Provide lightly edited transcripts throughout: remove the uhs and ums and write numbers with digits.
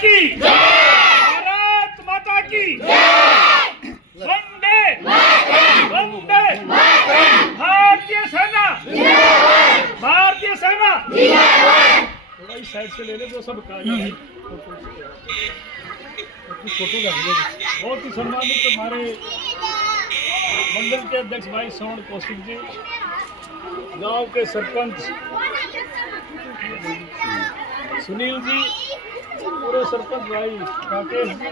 की भारत माता की वंदे वंदे भारतीय सेना भारतीय सेना। थोड़ा इस साइड से ले ले जो सब बहुत ही सम्मानित हमारे मंडल के अध्यक्ष भाई श्रवण कौशिक जी, गांव के सरपंच सुनील जी, पूरे सरपंच भाई राकेश जी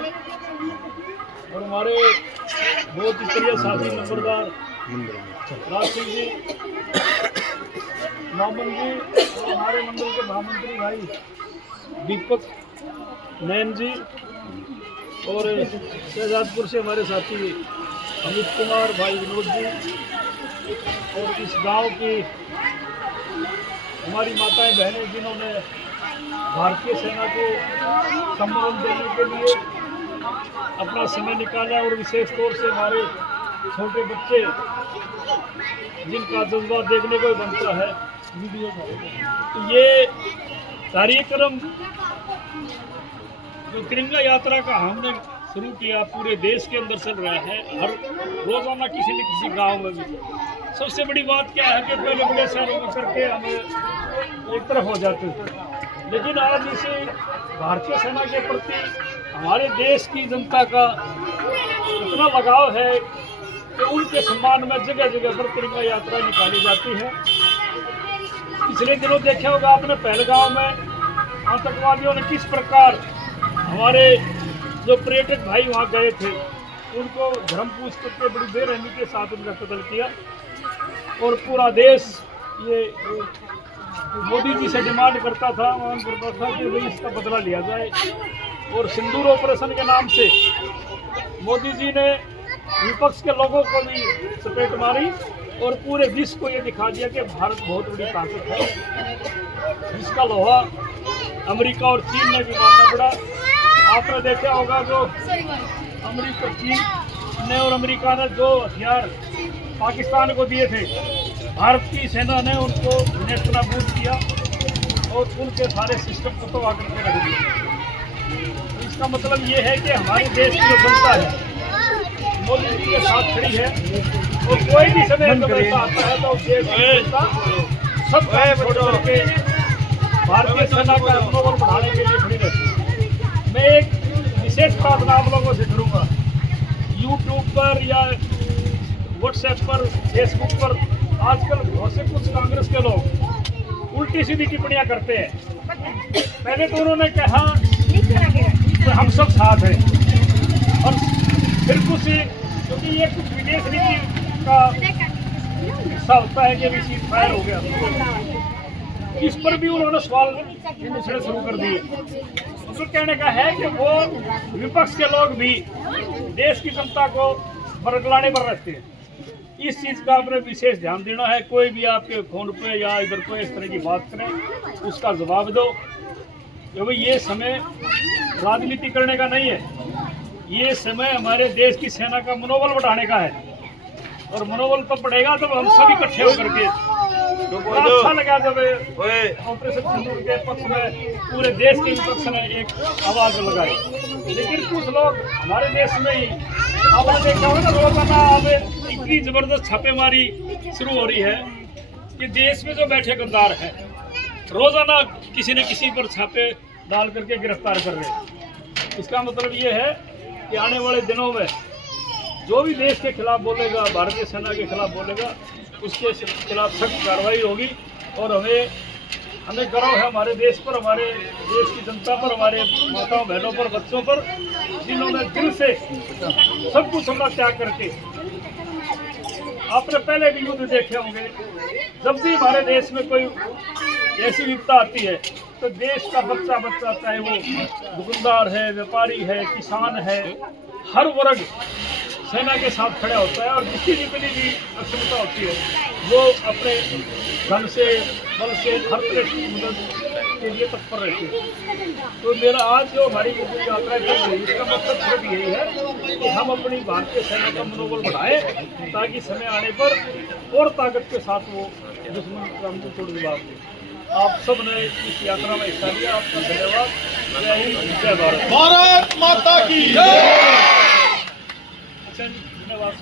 और हमारे बहुत ही प्रिय साथी नंबरदार राशिद जी, मामन जी और हमारे मंडल के महामंत्री भाई दीपक नैन जी और शहजादपुर से हमारे साथी अमित कुमार भाई विनोद जी और इस गांव की हमारी माताएं बहनें जिन्होंने भारतीय सेना को सम्मान देने के लिए अपना समय निकाला और विशेष तौर से हमारे छोटे बच्चे जिनका जज्बा देखने को बनता है। तो ये कार्यक्रम जो तिरंगा यात्रा का हमने शुरू किया पूरे देश के अंदर चल रहा है, हर रोजाना किसी न किसी गांव में भी। सबसे बड़ी बात क्या है कि पहले बड़े शहरों में करके हम एक तरफ हो जाते थे, लेकिन आज इस भारतीय सेना के प्रति हमारे देश की जनता का इतना लगाव है कि उनके सम्मान में जगह जगह पर तिरंगा यात्रा निकाली जाती है। पिछले दिनों देखा होगा आपने पहलगांव में आतंकवादियों ने किस प्रकार हमारे जो पर्यटक भाई वहाँ गए थे उनको धर्म पूछ करके बड़ी बेरहमी के साथ उनका कत्ल किया और पूरा देश ये मोदी जी से डिमांड करता था, मांग करता था कि भाई इसका बदला लिया जाए। और सिंदूर ऑपरेशन के नाम से मोदी जी ने विपक्ष के लोगों को भी चपेट मारी और पूरे विश्व को ये दिखा दिया कि भारत बहुत बड़ी ताकत है, जिसका लोहा अमेरिका और चीन ने भी मानना पड़ा। आपने देखा होगा जो अमेरिका, चीन ने और अमेरिका ने जो हथियार पाकिस्तान को दिए थे, भारत की सेना ने उनको नेस्तनाबूद किया और उनके सारे सिस्टम को तबाह करके रख दिया। तो इसका मतलब ये है कि हमारे देश की जो जनता है मोदी जी के साथ खड़ी है और कोई भी समय जब ऐसा आता है तो देश की जनता सब छोड़ करके भारतीय सेना का मनोबल बढ़ाने के लिए खड़ी रहती है। मैं एक विशेष प्रार्थना आप लोगों से करूँगा, यूट्यूब पर या व्हाट्सएप पर, फेसबुक पर आजकल बहुत से कुछ कांग्रेस के लोग उल्टी सीधी टिप्पणियां करते हैं। पहले तो उन्होंने कहा कि हम सब साथ हैं और फिर कुछ, क्योंकि ये कुछ विदेश नीति का हिस्सा होता है कि सीट फायर हो गया, इस पर भी उन्होंने सवाल पूछने शुरू कर दिए। उनको कहने का है कि वो विपक्ष के लोग भी देश की जनता को बरगलाने पर रखते हैं। इस चीज़ का आपने विशेष ध्यान देना है। कोई भी आपके फोन पे या इधर कोई इस तरह की बात करें उसका जवाब दो, क्योंकि ये समय राजनीति करने का नहीं है, ये समय हमारे देश की सेना का मनोबल बढ़ाने का है। और मनोबल तो बढ़ेगा जब हम सभी इकट्ठे होकर के, अच्छा लगा जब ऑपरेशन सिंदूर के पक्ष में पूरे देश के विपक्ष ने एक आवाज लगाई। लेकिन कुछ लोग हमारे देश में ही आपने देखा होगा रोजाना अब इतनी जबरदस्त छापेमारी शुरू हो रही है कि देश में जो बैठे गद्दार हैं रोजाना किसी न किसी पर छापे डाल करके गिरफ्तार कर रहे हैं। इसका मतलब ये है कि आने वाले दिनों में जो भी देश के खिलाफ बोलेगा, भारतीय सेना के खिलाफ बोलेगा, उसके खिलाफ सख्त कार्रवाई होगी। और हमें गर्व है हमारे देश पर, हमारे देश की जनता पर, हमारे माताओं बहनों पर, बच्चों पर, जिन्होंने दिल से सब कुछ अपना त्याग करके, आपने पहले भी युद्ध देखे होंगे, जब भी हमारे देश में कोई ऐसी विपदा आती है तो देश का बच्चा बच्चा, चाहे वो दुकानदार है, व्यापारी है, किसान है, हर वर्ग सेना के साथ खड़ा होता है और जिसकी जितनी भी अक्षमता होती है वो अपने धन से, बल से, हर तरह की मदद के लिए तत्पर रहते हैं। तो मेरा आज जो हमारी यात्रा चल रही है इसका मकसद सिर्फ यही है कि हम अपनी भारतीय सेना का मनोबल बढ़ाएं ताकि समय आने पर और ताकत के साथ वो दुश्मन का हमको तोड़ जवाब दें। आप सब ने इस यात्रा में हिस्सा लिया, आपका धन्यवाद। जय हिंद, जय भारत। भारत माता की अच्छा जी, धन्यवाद।